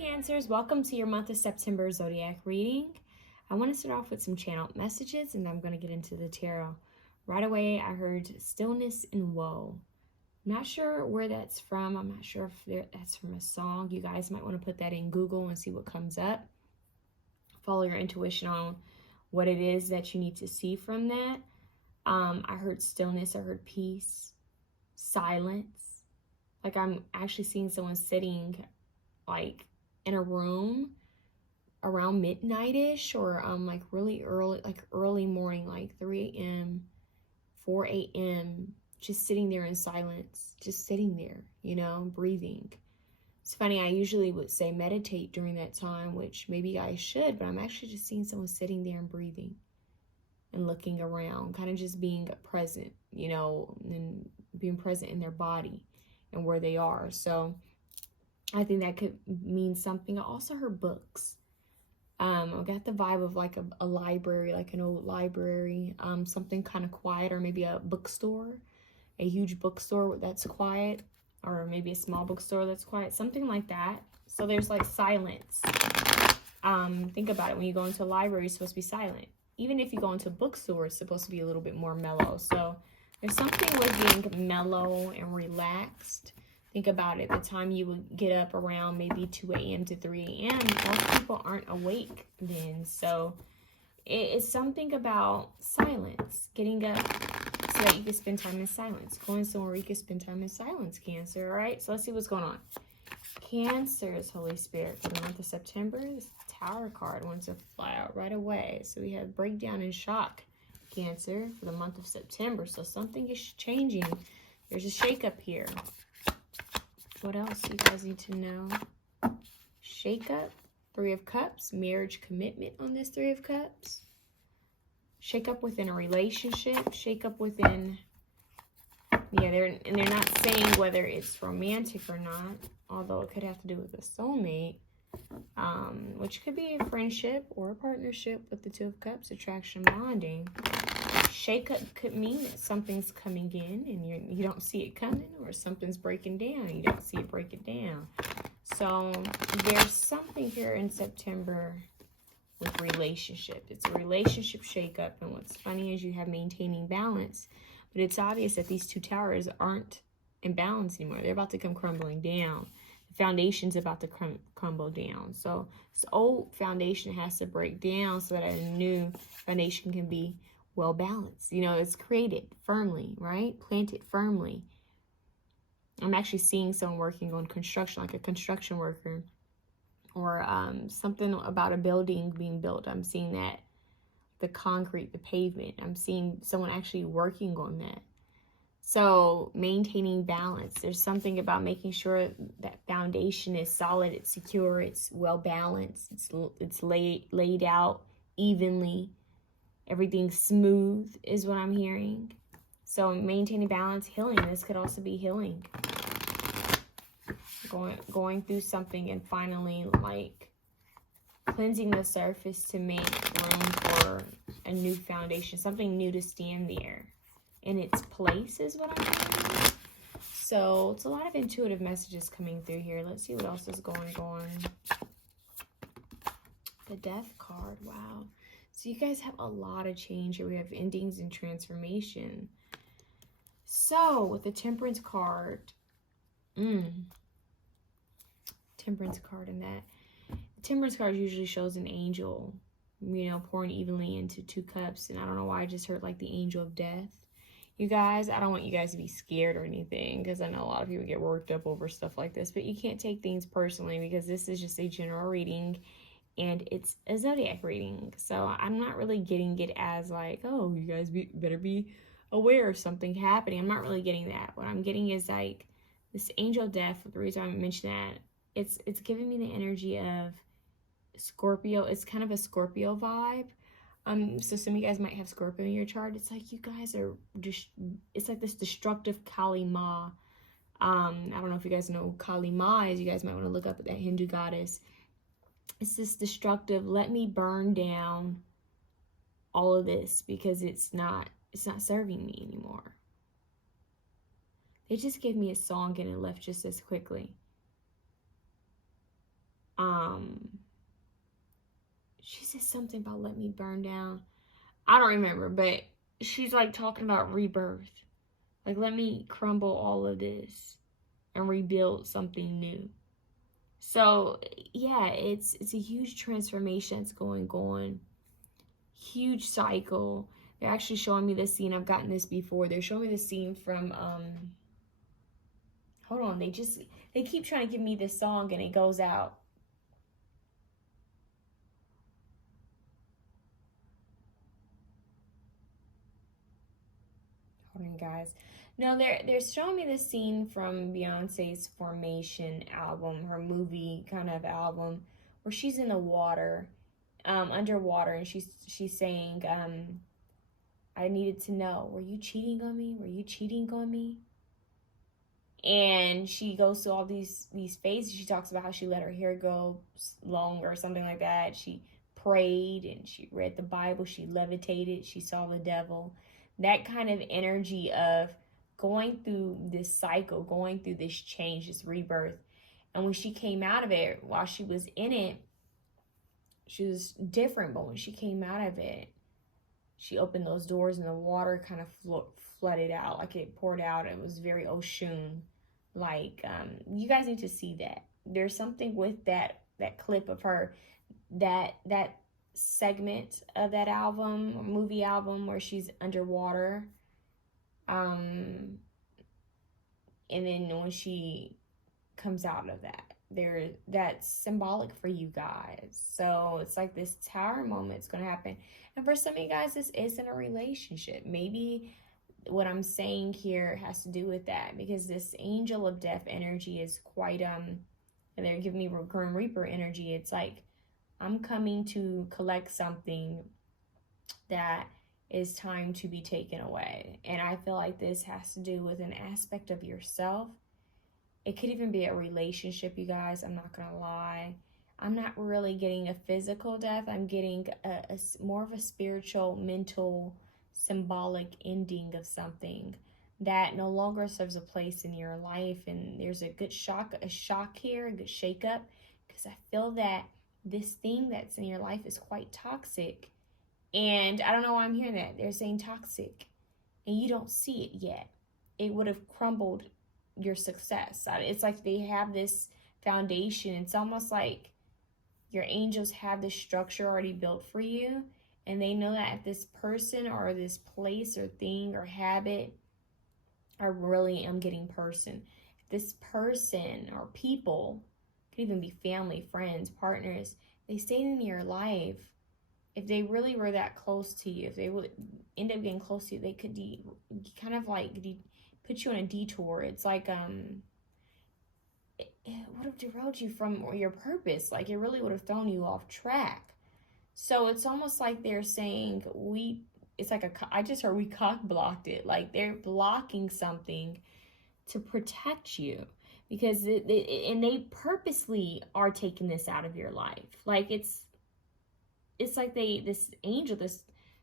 Cancers, welcome to your month of September Zodiac reading. I want to start off with some channeled messages and I'm going to get into the tarot. Right away, I heard stillness and woe. I'm not sure where that's from. I'm not sure if that's from a song. You guys might want to put that in Google and see what comes up. Follow your intuition on what it is that you need to see from that. I heard stillness, I heard peace, silence. Like I'm actually seeing someone sitting like in a room around midnight-ish, or like really early, like early morning, like 3 a.m., 4 a.m., just sitting there in silence, just sitting there, you know, breathing. It's funny, I usually would say meditate during that time, which maybe I should, but I'm actually just seeing someone sitting there and breathing and looking around, kind of just being present, you know, and being present in their body and where they are. So I think that could mean something. I also heard books. I got the vibe of like a library, like an old library, something kind of quiet, or maybe a bookstore, a huge bookstore that's quiet, or maybe a small bookstore that's quiet, something like that. So there's like silence. Think about it. When you go into a library, it's supposed to be silent. Even if you go into a bookstore, it's supposed to be a little bit more mellow. So there's something with being mellow and relaxed. Think about it. The time you would get up around maybe 2 a.m. to 3 a.m., most people aren't awake then. So it's something about silence. Getting up so that you can spend time in silence. Going somewhere you can spend time in silence, Cancer. All right? So let's see what's going on. Cancer's Holy Spirit for the month of September. This Tower card wants to fly out right away. So we have breakdown and shock, Cancer, for the month of September. So something is changing. There's a shakeup here. What else you guys need to know? Shakeup, 3 of Cups, marriage commitment on this 3 of Cups. Shakeup within a relationship, shakeup within, yeah, they're not saying whether it's romantic or not, although it could have to do with a soulmate, which could be a friendship or a partnership with the 2 of Cups, attraction, bonding. Shakeup could mean that something's coming in and you don't see it coming, or something's breaking down and you don't see it breaking down. So there's something here in September with relationship. It's a relationship shakeup, and what's funny is you have maintaining balance, but it's obvious that these 2 towers aren't in balance anymore. They're about to come crumbling down. The foundation's about to crumble down. So this old foundation has to break down so that a new foundation can be well balanced. You know, it's created firmly, right? Planted firmly. I'm actually seeing someone working on construction, like a construction worker, or something about a building being built. I'm seeing that, the concrete, the pavement. I'm seeing someone actually working on that. So maintaining balance. There's something about making sure that foundation is solid, it's secure, it's well balanced, it's laid out evenly. Everything's smooth is what I'm hearing. So maintaining balance, healing. This could also be healing. Going through something and finally like cleansing the surface to make room for a new foundation. Something new to stand there in its place is what I'm hearing. So it's a lot of intuitive messages coming through here. Let's see what else is going on. The Death card. Wow. So you guys have a lot of change here. We have endings and transformation. So with the Temperance card, Temperance card in that. The Temperance card usually shows an angel, you know, pouring evenly into 2 cups. And I don't know why I just heard like the angel of death. You guys, I don't want you guys to be scared or anything, because I know a lot of people get worked up over stuff like this. But you can't take things personally, because this is just a general reading. And it's a zodiac reading, so I'm not really getting it as like, oh, you guys better be aware of something happening. I'm not really getting that. What I'm getting is like this angel of death. The reason I mentioned that, it's giving me the energy of Scorpio. It's kind of a Scorpio vibe. So some of you guys might have Scorpio in your chart. It's like you guys are just, it's like this destructive Kali Ma. I don't know if you guys know who Kali Ma is. You guys might want to look up at that Hindu goddess. It's this destructive, let me burn down all of this because it's not serving me anymore. They just gave me a song and it left just as quickly. She said something about let me burn down. I don't remember, but she's like talking about rebirth. Like, let me crumble all of this and rebuild something new. So yeah, it's a huge transformation that's going on. Huge cycle. They're actually showing me this scene. I've gotten this before. They're showing me the scene from hold on, they keep trying to give me this song and it goes out. Hold on, guys. No, they're showing me this scene from Beyonce's Formation album, her movie kind of album, where she's in the water, underwater, and she's saying, I needed to know, were you cheating on me? Were you cheating on me? And she goes through all these phases. She talks about how she let her hair go long or something like that. She prayed and she read the Bible. She levitated. She saw the devil. That kind of energy of going through this cycle, going through this change, this rebirth. And when she came out of it, while she was in it, she was different. But when she came out of it, she opened those doors and the water kind of flooded out, like it poured out. It was very ocean. Like, you guys need to see that. There's something with that clip of her, that segment of that album, or movie album, where she's underwater. And then when she comes out of that, that's symbolic for you guys. So it's like this tower moment's going to happen. And for some of you guys, this isn't a relationship. Maybe what I'm saying here has to do with that, because this angel of death energy is quite, and they're giving me Grim Reaper energy. It's like, I'm coming to collect something that is time to be taken away. And I feel like this has to do with an aspect of yourself. It could even be a relationship, you guys. I'm not gonna lie. I'm not really getting a physical death. I'm getting a more of a spiritual, mental, symbolic ending of something that no longer serves a place in your life. And there's a good shock here, a good shakeup, because I feel that this thing that's in your life is quite toxic. And I don't know why I'm hearing that. They're saying toxic, and you don't see it yet. It would have crumbled your success. It's like they have this foundation. It's almost like your angels have this structure already built for you, and they know that if this person or this place or thing or habit, I really am getting person, if this person or people, could even be family, friends, partners, they stayed in your life, if they really were that close to you, if they would end up getting close to you, they could kind of like put you on a detour. It's like, it would have derailed you from your purpose. Like, it really would have thrown you off track. So it's almost like they're saying, it's like I just heard we cock blocked it. Like, they're blocking something to protect you, because and they purposely are taking this out of your life. Like, it's like this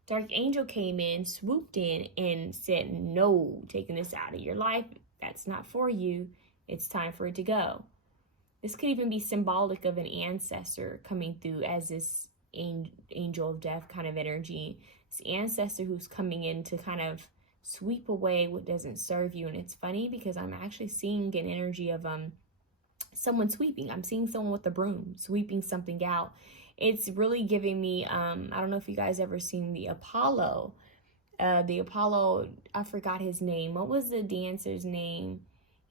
dark angel came in, swooped in, and said, no, taking this out of your life, that's not for you. It's time for it to go. This could even be symbolic of an ancestor coming through as this angel of death kind of energy. This ancestor who's coming in to kind of sweep away what doesn't serve you. And it's funny because I'm actually seeing an energy of someone sweeping. I'm seeing someone with a broom sweeping something out. It's really giving me, I don't know if you guys ever seen the Apollo. I forgot his name. What was the dancer's name?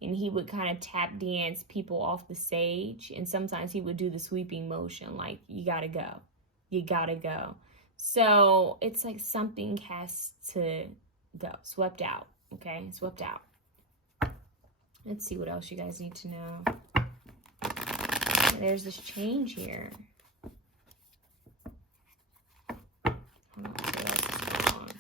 And he would kind of tap dance people off the stage. And sometimes he would do the sweeping motion, like, you gotta go. You gotta go. So it's like something has to go. Swept out. Okay? Swept out. Let's see what else you guys need to know. There's this change here. Hold on, what else is going on?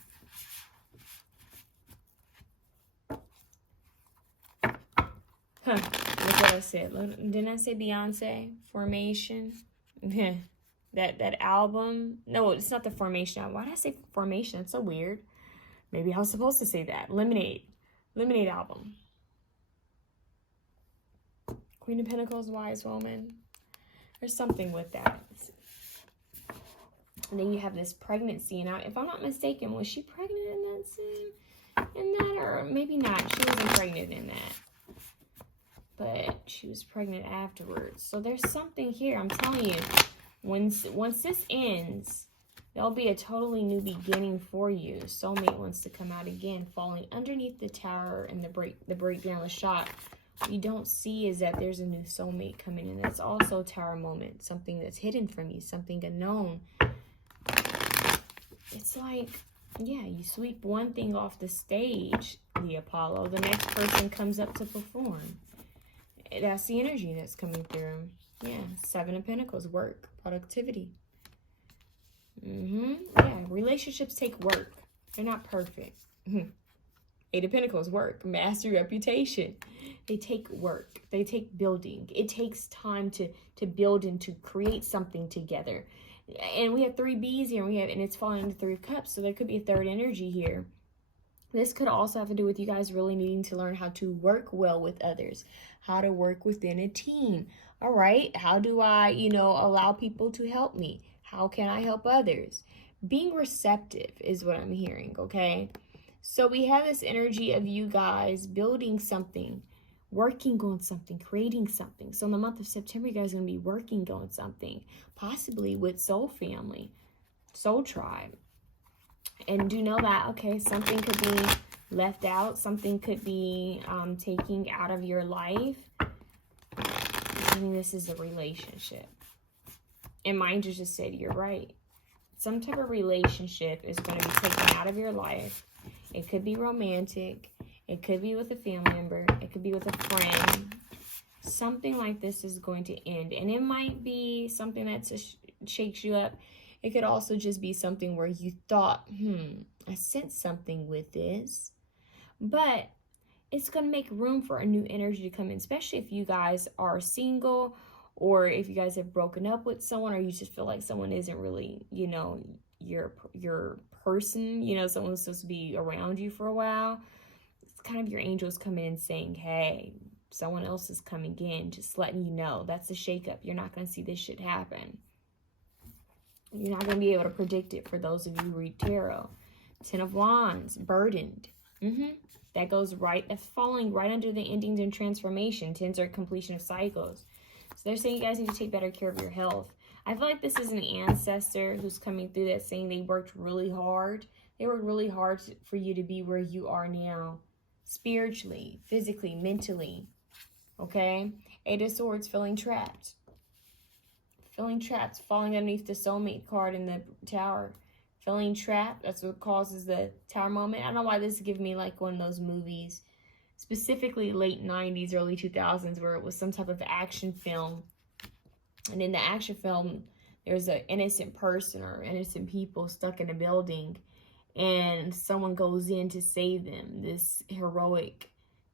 Huh, look what I said. Didn't I say Beyonce? Formation? that album? No, it's not the Formation album. Why did I say Formation? It's so weird. Maybe I was supposed to say that. Lemonade album. Queen of Pentacles, wise woman. There's something with that. And then you have this pregnancy. Now, if I'm not mistaken, was she pregnant in that scene? Or maybe not. She wasn't pregnant in that. But she was pregnant afterwards. So there's something here. I'm telling you, once this ends, there'll be a totally new beginning for you. Soulmate wants to come out again, falling underneath the tower, and the breakdown was shot. What you don't see is that there's a new soulmate coming in. That's also a tower moment, something that's hidden from you, something unknown. It's like, yeah, you sweep one thing off the stage, the Apollo. The next person comes up to perform. That's the energy that's coming through. Yeah, 7 of Pentacles, work, productivity. Yeah, relationships take work. They're not perfect. 8 of Pentacles, work, mastery, reputation. They take work. They take building. It takes time to build and to create something together. And we have 3 Bs here, and it's falling into 3 cups, so there could be a third energy here. This could also have to do with you guys really needing to learn how to work well with others, how to work within a team. All right, how do I, allow people to help me? How can I help others? Being receptive is what I'm hearing, okay? So we have this energy of you guys building something, working on something, creating something. So in the month of September, you guys are going to be working on something, possibly with Soul Family, Soul Tribe. And do know that, okay, something could be left out. Something could be taking out of your life. I mean, this is a relationship. And mine just said, you're right. Some type of relationship is going to be taken out of your life. It could be romantic. It could be with a family member. It could be with a friend. Something like this is going to end. And it might be something that shakes you up. It could also just be something where you thought, I sense something with this. But it's going to make room for a new energy to come in, especially if you guys are single, or if you guys have broken up with someone, or you just feel like someone isn't really, your person, someone who's supposed to be around you for a while. It's kind of your angels coming in saying, hey, someone else is coming in, just letting you know. That's a shakeup. You're not going to see this shit happen. You're not going to be able to predict it for those of you who read tarot. 10 of Wands, burdened. That goes right, that's falling right under the endings and transformation. 10s are completion of cycles. So they're saying you guys need to take better care of your health. I feel like this is an ancestor who's coming through that saying they worked really hard. They worked really hard for you to be where you are now. Spiritually, physically, mentally. Okay? 8 of Swords, feeling trapped. Feeling trapped, falling underneath the soulmate card in the tower. Feeling trapped, that's what causes the tower moment. I don't know why this is giving me like one of those movies, specifically late 90s, early 2000s, where it was some type of action film. And in the action film, there's an innocent person or innocent people stuck in a building, and someone goes in to save them. This heroic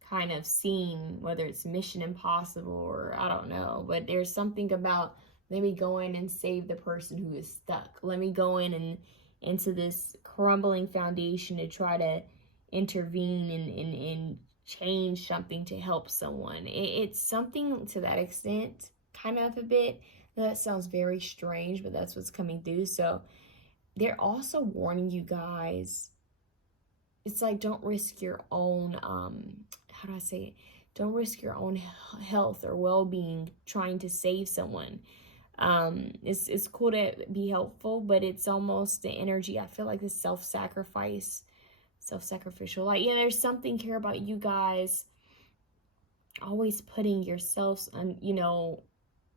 kind of scene, whether it's Mission Impossible or I don't know, but there's something about, let me go in and save the person who is stuck. Let me go in and into this crumbling foundation to try to intervene and change something to help someone. It's something to that extent, kind of a bit. That sounds very strange, but that's what's coming through. So they're also warning you guys. It's like, don't risk your own, how do I say it? Don't risk your own health or well-being trying to save someone. It's cool to be helpful, but it's almost the energy. I feel like this self-sacrificial. Like, yeah, there's something here about you guys always putting yourselves on,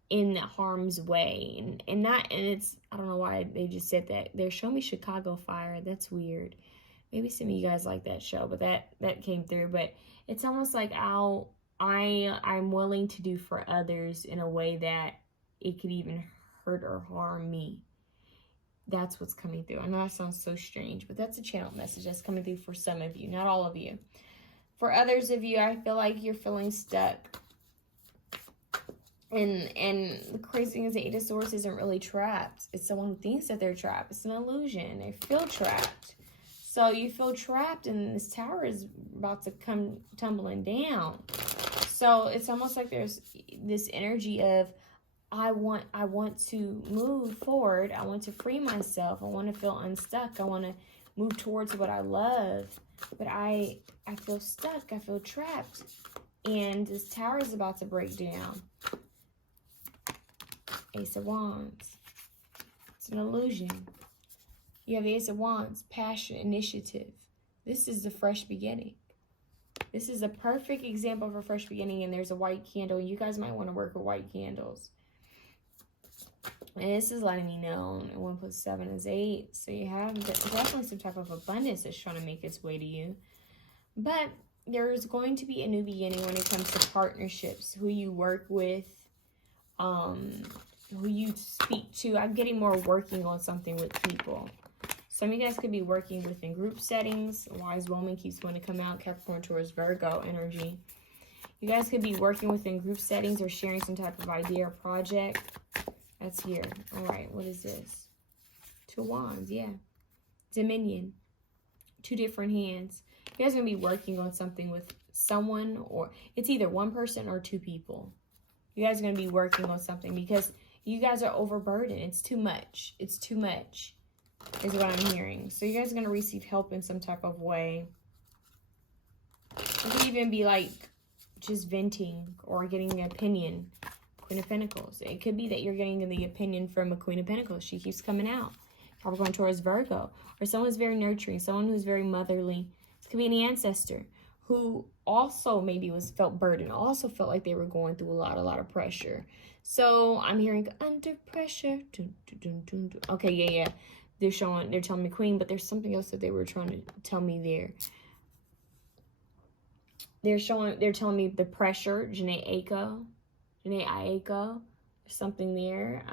in harm's way, and it's, I don't know why they just said that. They're showing me Chicago Fire. That's weird. Maybe some of you guys like that show, but that came through. But it's almost like I'm willing to do for others in a way that it could even hurt or harm me. That's what's coming through. I know that sounds so strange, but that's a channel message that's coming through for some of you, not all of you. For others of you, I feel like you're feeling stuck. And the crazy thing is the 8 of Swords isn't really trapped. It's someone who thinks that they're trapped. It's an illusion. They feel trapped. So you feel trapped, and this tower is about to come tumbling down. So it's almost like there's this energy of, I want to move forward. I want to free myself. I want to feel unstuck. I want to move towards what I love. But I feel stuck. I feel trapped. And this tower is about to break down. Ace of Wands. It's an illusion. You have the Ace of Wands, passion, initiative. This is the fresh beginning. This is a perfect example of a fresh beginning, and there's a white candle. You guys might want to work with white candles. And this is letting me know 1 + 7 is 8. So you have definitely some type of abundance that's trying to make its way to you. But there's going to be a new beginning when it comes to partnerships, who you work with, who you speak to. I'm getting more working on something with people. Some of you guys could be working within group settings. Wise woman keeps wanting to come out. Capricorn, Taurus, Virgo energy. You guys could be working within group settings or sharing some type of idea or project. That's here. All right, what is this? 2 Wands, yeah. Dominion. 2 different hands. You guys are going to be working on something with someone, or it's either one person or 2 people. You guys are going to be working on something because you guys are overburdened. It's too much. It's too much is what I'm hearing. So you guys are going to receive help in some type of way. It could even be like just venting or getting an opinion. Queen of Pentacles. It could be that you're getting the opinion from a Queen of Pentacles. She keeps coming out. Capricorn, Taurus, Virgo. Or someone who's very nurturing. Someone who's very motherly. This could be an ancestor who also maybe felt burdened. Also felt like they were going through a lot of pressure. So I'm hearing under pressure. Okay, yeah. They're telling me Queen, but there's something else that they were trying to tell me there. They're telling me the pressure, Janae Aiko. There's something there.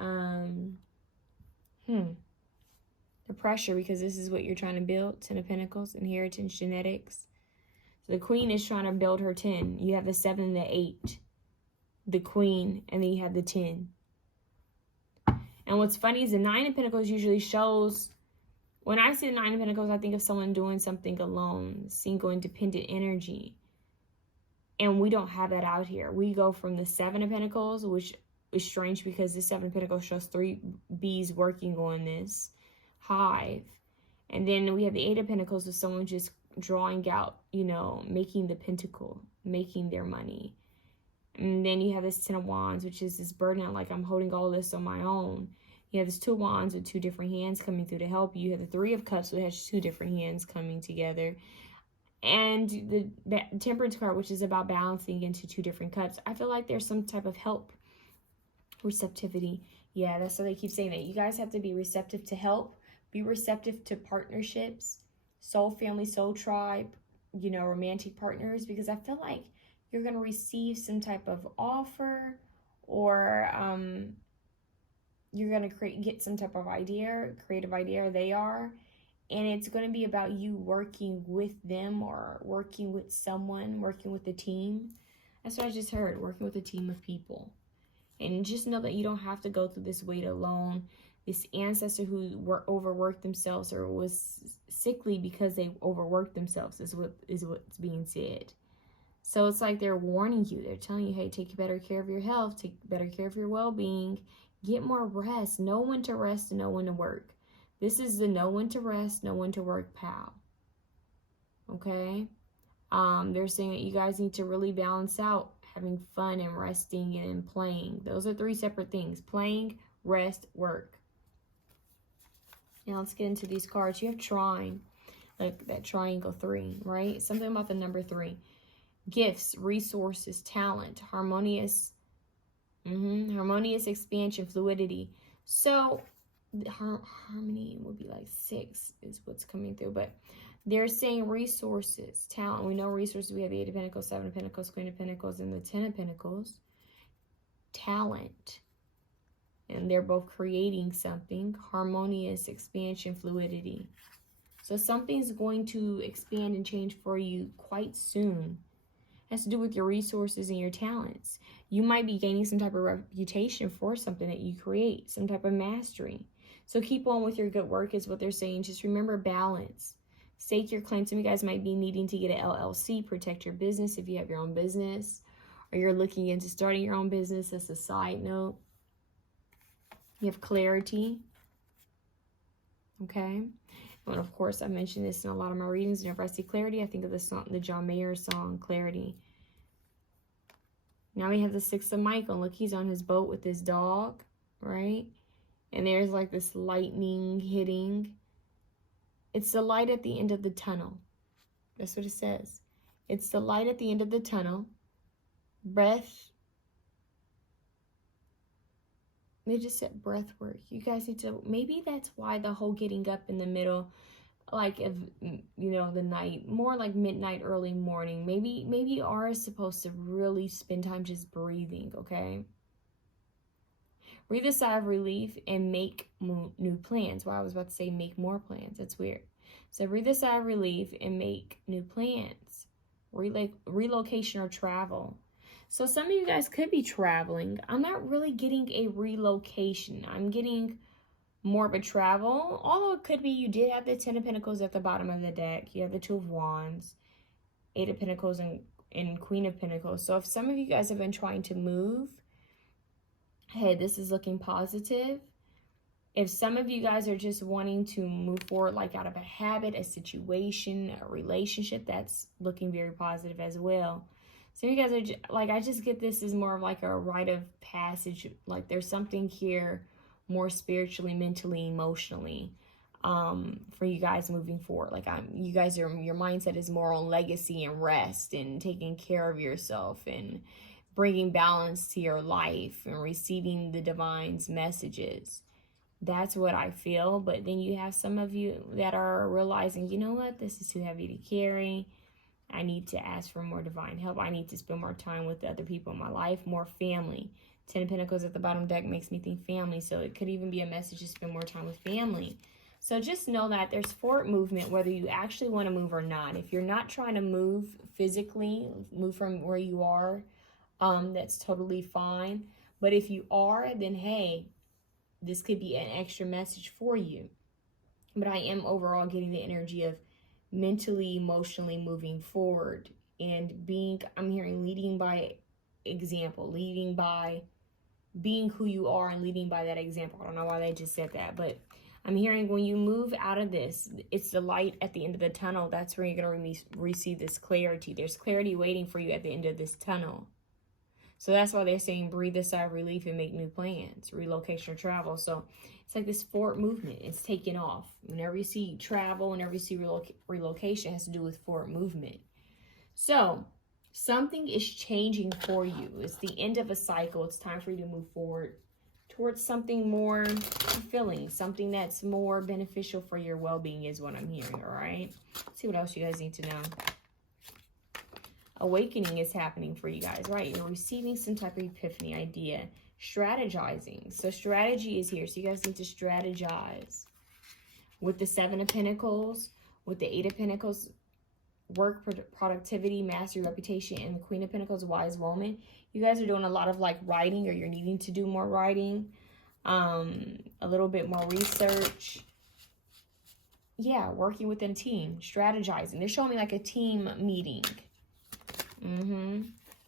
The pressure, because this is what you're trying to build. 10 of Pentacles, inheritance, genetics. So the Queen is trying to build her 10. You have the 7 and the 8. The Queen, and then you have the 10. And what's funny is the 9 of Pentacles usually shows, when I see the 9 of Pentacles, I think of someone doing something alone, single, independent energy. And we don't have that out here. We go from the 7 of Pentacles, which is strange because the 7 of Pentacles shows 3 bees working on this hive. And then we have the 8 of Pentacles with someone just drawing out, making the pentacle, making their money. And then you have this 10 of Wands, which is this burden, like I'm holding all this on my own. You have this 2 of Wands with 2 different hands coming through to help you. You have the 3 of Cups, which has 2 different hands coming together. And the Temperance card, which is about balancing into 2 different cups. I feel like there's some type of help. Receptivity. Yeah, that's what they keep saying, that you guys have to be receptive to help. Be receptive to partnerships. Soul family, soul tribe, romantic partners. Because I feel like you're going to receive some type of offer, or you're going to get some type of creative idea, they are. And it's going to be about you working with them, or working with someone, working with a team. That's what I just heard, working with a team of people. And just know that you don't have to go through this weight alone. This ancestor who overworked themselves or was sickly because they overworked themselves is what's being said. So it's like they're warning you. They're telling you, hey, take better care of your health. Take better care of your well-being. Get more rest. Know when to rest and know when to work. This is the know when to rest, know when to work pal. Okay? They're saying that you guys need to really balance out having fun and resting and playing. Those are 3 separate things. Playing, rest, work. Now let's get into these cards. You have trine, like that triangle 3, right? Something about the number 3. Gifts, resources, talent, harmonious expansion, fluidity. So harmony would be like 6 is what's coming through, but they're saying resources, talent. We know resources. We have the 8 of Pentacles, 7 of Pentacles, Queen of Pentacles, and the 10 of Pentacles. Talent. And they're both creating something. Harmonious expansion, fluidity. So something's going to expand and change for you quite soon. It has to do with your resources and your talents. You might be gaining some type of reputation for something that you create, some type of mastery. So keep on with your good work is what they're saying. Just remember balance. Stake your claim. Some of you guys might be needing to get an LLC, protect your business if you have your own business, or you're looking into starting your own business as a side note. You have clarity. Okay. And of course, I mentioned this in a lot of my readings. Whenever I see clarity, I think of the song, the John Mayer song, Clarity. Now we have the Six of Michael. Look, he's on his boat with his dog, right? And there's like this lightning hitting. It's the light at the end of the tunnel. That's what it says. It's the light at the end of the tunnel. Breath. They just said breath work. You guys need to, maybe that's why the whole getting up in the middle, like, of, you know, the night, more like midnight, early morning. Maybe you are supposed to really spend time just breathing, okay? Breathe a sigh of relief and make new plans. Well, I was about to say make more plans. That's weird. So breathe a sigh of relief and make new plans. Relocation or travel. So some of you guys could be traveling. I'm not really getting a relocation. I'm getting more of a travel. Although it could be you did have the Ten of Pentacles at the bottom of the deck. You have the Two of Wands, Eight of Pentacles, and Queen of Pentacles. So if some of you guys have been trying to move, hey, this is looking positive. If some of you guys are just wanting to move forward, like out of a habit, a situation, a relationship, that's looking very positive as well. So you guys are like, I just get this as more of like a rite of passage. Like there's something here more spiritually, mentally, emotionally, for you guys moving forward. Like you guys are, your mindset is more on legacy and rest and taking care of yourself and bringing balance to your life and receiving the divine's messages. That's what I feel. But then you have some of you that are realizing, you know what, this is too heavy to carry. I need to ask for more divine help. I need to spend more time with the other people in my life, more family. Ten of Pentacles at the bottom deck makes me think family. So it could even be a message to spend more time with family. So just know that there's forward movement, whether you actually want to move or not. If you're not trying to move physically, move from where you are, that's totally fine. But if you are, then hey, this could be an extra message for you. But I am overall getting the energy of mentally, emotionally moving forward and being, I'm hearing leading by example, leading by being who you are and leading by that example. I don't know why they just said that, but I'm hearing when you move out of this, it's the light at the end of the tunnel. That's where you're going to receive this clarity. There's clarity waiting for you at the end of this tunnel. So that's why they're saying breathe a sigh of relief and make new plans, relocation or travel. So it's like this forward movement. It's taking off. Whenever you see travel, whenever you see relocation, it has to do with forward movement. So something is changing for you. It's the end of a cycle. It's time for you to move forward towards something more fulfilling, something that's more beneficial for your well-being is what I'm hearing, all right? Let's see what else you guys need to know. Awakening is happening for you guys, right? You're receiving some type of epiphany idea. Strategizing. So strategy is here. So you guys need to strategize. With the Seven of Pentacles, with the Eight of Pentacles, work, productivity, mastery, reputation, and the Queen of Pentacles, wise woman. You guys are doing a lot of like writing, or you're needing to do more writing. A little bit more research. Yeah, working within a team. Strategizing. They're showing me like a team meeting.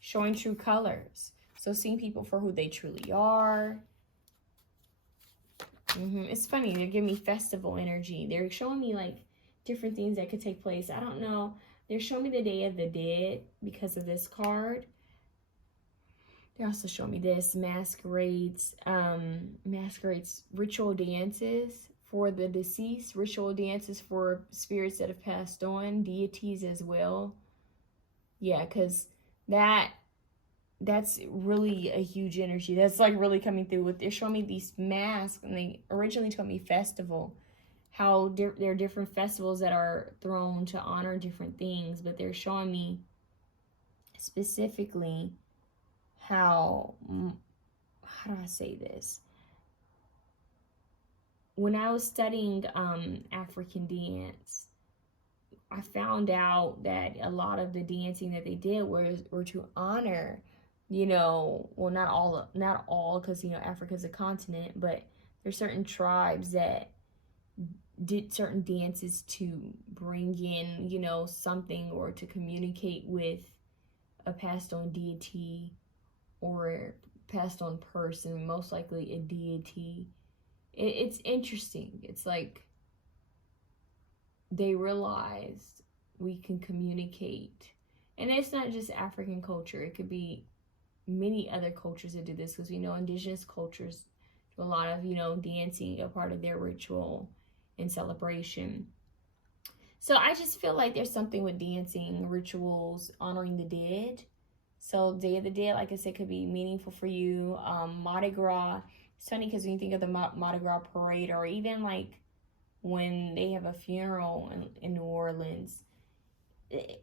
Showing true colors. So seeing people for who they truly are. It's funny. They're giving me festival energy. They're showing me like different things that could take place. I don't know. They're showing me the Day of the Dead because of this card. They also show me this. Masquerades. Ritual dances for the deceased. Ritual dances for spirits that have passed on. Deities as well. Yeah, because that's really a huge energy. That's like really coming through with, they're showing me these masks, and they originally told me festival, how there are different festivals that are thrown to honor different things, but they're showing me specifically how do I say this? When I was studying African dance, I found out that a lot of the dancing that they did were to honor, you know, well, not all, because, you know, Africa's a continent, but there's certain tribes that did certain dances to bring in, you know, something, or to communicate with a passed on deity or passed on person, most likely a deity. It's interesting. It's like they realized we can communicate. And it's not just African culture. It could be many other cultures that do this, because we know indigenous cultures do a lot of, you know, dancing, a part of their ritual and celebration. So I just feel like there's something with dancing, rituals, honoring the dead. So Day of the Dead, like I said, could be meaningful for you. Mardi Gras, it's funny because when you think of the Mardi Gras parade, or even like when they have a funeral in New Orleans,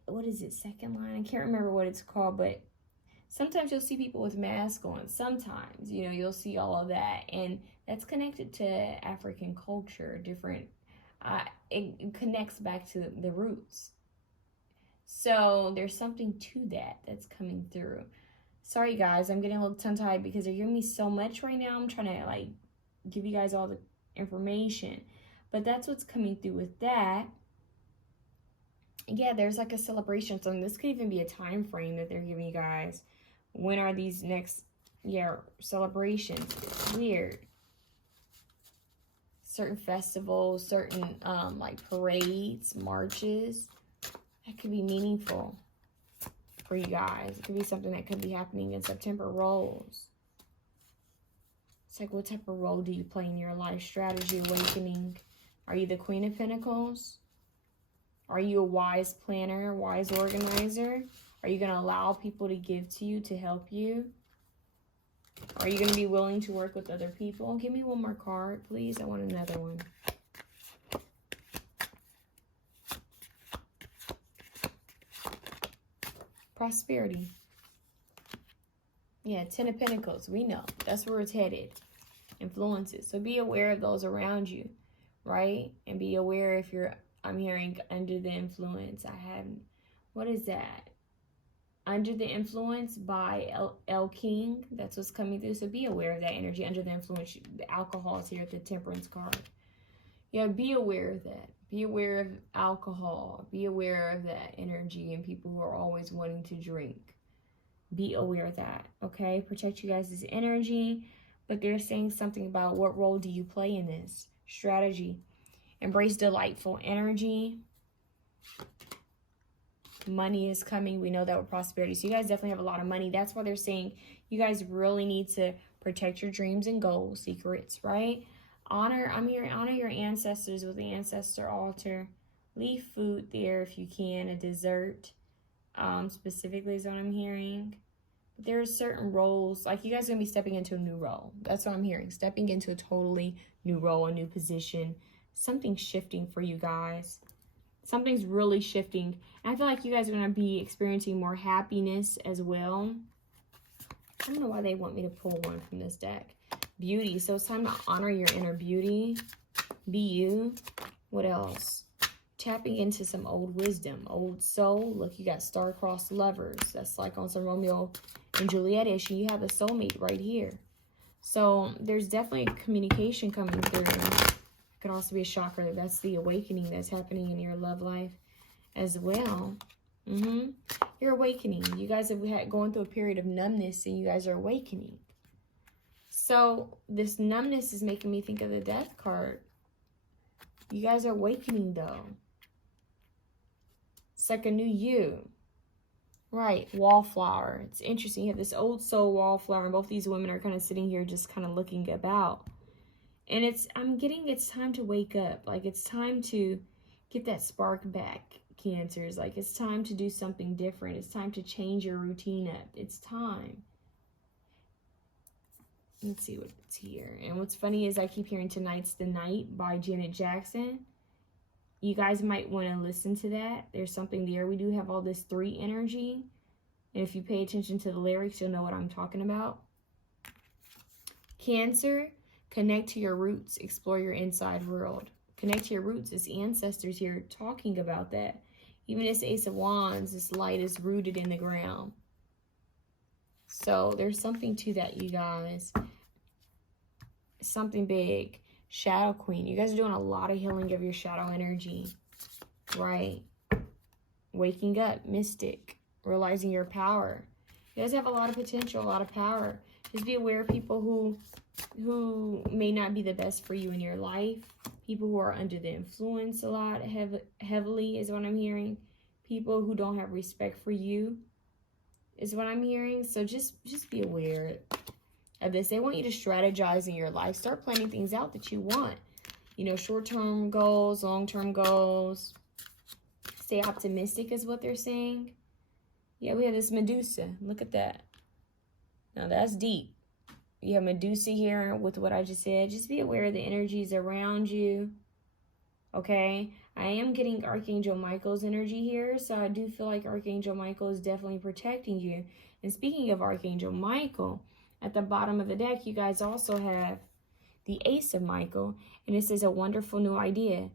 what is it, second line? I can't remember what it's called, but sometimes you'll see people with masks on. Sometimes, you know, you'll see all of that. And that's connected to African culture, different, it connects back to the roots. So there's something to that that's coming through. Sorry guys, I'm getting a little tongue-tied because they're giving me so much right now. I'm trying to like give you guys all the information. But that's what's coming through with that. Yeah, there's like a celebration. So this could even be a time frame that they're giving you guys. When are these next, celebrations? It's weird. Certain festivals, certain like parades, marches. That could be meaningful for you guys. It could be something that could be happening in September. Roles. It's like, what type of role do you play in your life? Strategy, awakening. Are you the Queen of Pentacles? Are you a wise planner, wise organizer? Are you going to allow people to give to you to help you? Are you going to be willing to work with other people? Give me one more card, please. I want another one. Prosperity. Yeah, Ten of Pentacles. We know. That's where it's headed. Influences. So be aware of those around you, right? And be aware if you're, I'm hearing under the influence. What is that? Under the Influence by El King. That's what's coming through. So be aware of that energy. Under the influence. The alcohol is here at the Temperance card. Yeah, be aware of that. Be aware of alcohol. Be aware of that energy and people who are always wanting to drink. Be aware of that, okay? Protect you guys' energy. But they're saying something about what role do you play in this? Strategy. Embrace delightful energy. Money is coming. We know that with prosperity. So you guys definitely have a lot of money. That's why they're saying you guys really need to protect your dreams and goals, secrets, right? Honor your ancestors with the ancestor altar. Leave food there if you can, a dessert, specifically is what I'm hearing. But there are certain roles, like you guys are going to be stepping into a new role. That's what I'm hearing. Stepping into a totally new role, a new position. Something's shifting for you guys. Something's really shifting. And I feel like you guys are going to be experiencing more happiness as well. I don't know why they want me to pull one from this deck. Beauty. So it's time to honor your inner beauty. Be you. What else? Tapping into some old wisdom. Old soul. Look, you got star-crossed lovers. That's like on some Romeo and Juliet-ish. You have a soulmate right here. So there's definitely communication coming through. Could also be a shocker. That's the awakening that's happening in your love life as well. You're awakening. You guys have going through a period of numbness and you guys are awakening. So this numbness is making me think of the Death card. You guys are awakening though. It's like a new you. Right, wallflower. It's interesting. You have this old soul wallflower and both these women are kind of sitting here just kind of looking about. And I'm getting it's time to wake up. Like it's time to get that spark back, Cancers. Like it's time to do something different. It's time to change your routine up. It's time. Let's see what's here. And what's funny is I keep hearing Tonight's the Night by Janet Jackson. You guys might want to listen to that. There's something there. We do have all this 3 energy. And if you pay attention to the lyrics, you'll know what I'm talking about. Cancer. Connect to your roots. Explore your inside world. Connect to your roots. It's ancestors here talking about that. Even this Ace of Wands, this light is rooted in the ground. So there's something to that, you guys. Something big. Shadow Queen. You guys are doing a lot of healing of your shadow energy. Right? Waking up. Mystic. Realizing your power. You guys have a lot of potential, a lot of power. Just be aware of people who may not be the best for you in your life. People who are under the influence a lot heavily is what I'm hearing. People who don't have respect for you is what I'm hearing. So just be aware of this. They want you to strategize in your life. Start planning things out that you want. You know, short-term goals, long-term goals. Stay optimistic is what they're saying. Yeah, we have this Medusa. Look at that. Now that's deep. You have Medusa here with what I just said. Just be aware of the energies around you. Okay? I am getting Archangel Michael's energy here. So I do feel like Archangel Michael is definitely protecting you. And speaking of Archangel Michael, at the bottom of the deck, you guys also have the Ace of Michael. And it says a wonderful new idea.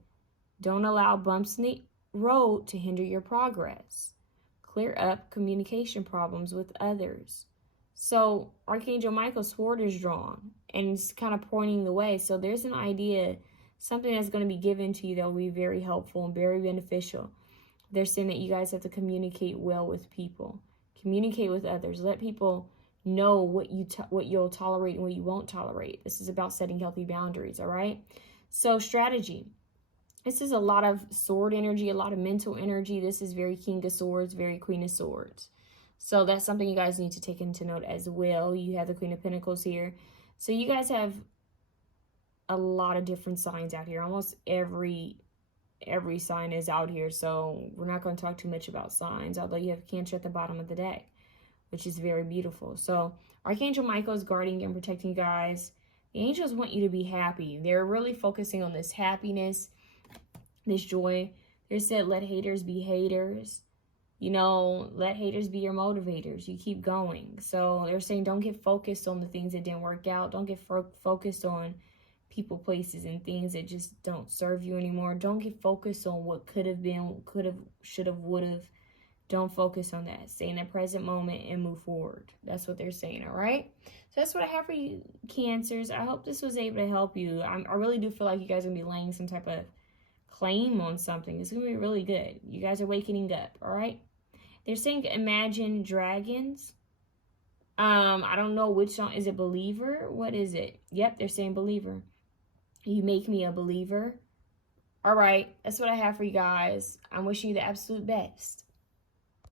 Don't allow bumps in the road to hinder your progress. Clear up communication problems with others. So Archangel Michael's sword is drawn and it's kind of pointing the way. So there's an idea, something that's going to be given to you that will be very helpful and very beneficial. They're saying that you guys have to communicate well with people. Communicate with others. Let people know what you'll tolerate and what you won't tolerate. This is about setting healthy boundaries, all right? So strategy. This is a lot of sword energy, a lot of mental energy. This is very King of Swords, very Queen of Swords. So that's something you guys need to take into note as well. You have the Queen of Pentacles here. So you guys have a lot of different signs out here. Almost every sign is out here. So we're not going to talk too much about signs, although you have Cancer at the bottom of the deck, which is very beautiful. So Archangel Michael is guarding and protecting you guys. The angels want you to be happy. They're really focusing on this happiness, this joy. They said, let haters be haters. You know, let haters be your motivators. You keep going. So they're saying don't get focused on the things that didn't work out. Don't get focused on people, places, and things that just don't serve you anymore. Don't get focused on what could have been, could have, should have, would have. Don't focus on that. Stay in the present moment and move forward. That's what they're saying, all right? So that's what I have for you, Cancers. I hope this was able to help you. I really do feel like you guys are going to be laying some type of claim on something. It's going to be really good. You guys are waking up, all right? They're saying imagine dragons. I don't know which song. Is it Believer? What is it? Yep, they're saying Believer. You make me a believer. All right, that's what I have for you guys. I'm wishing you the absolute best.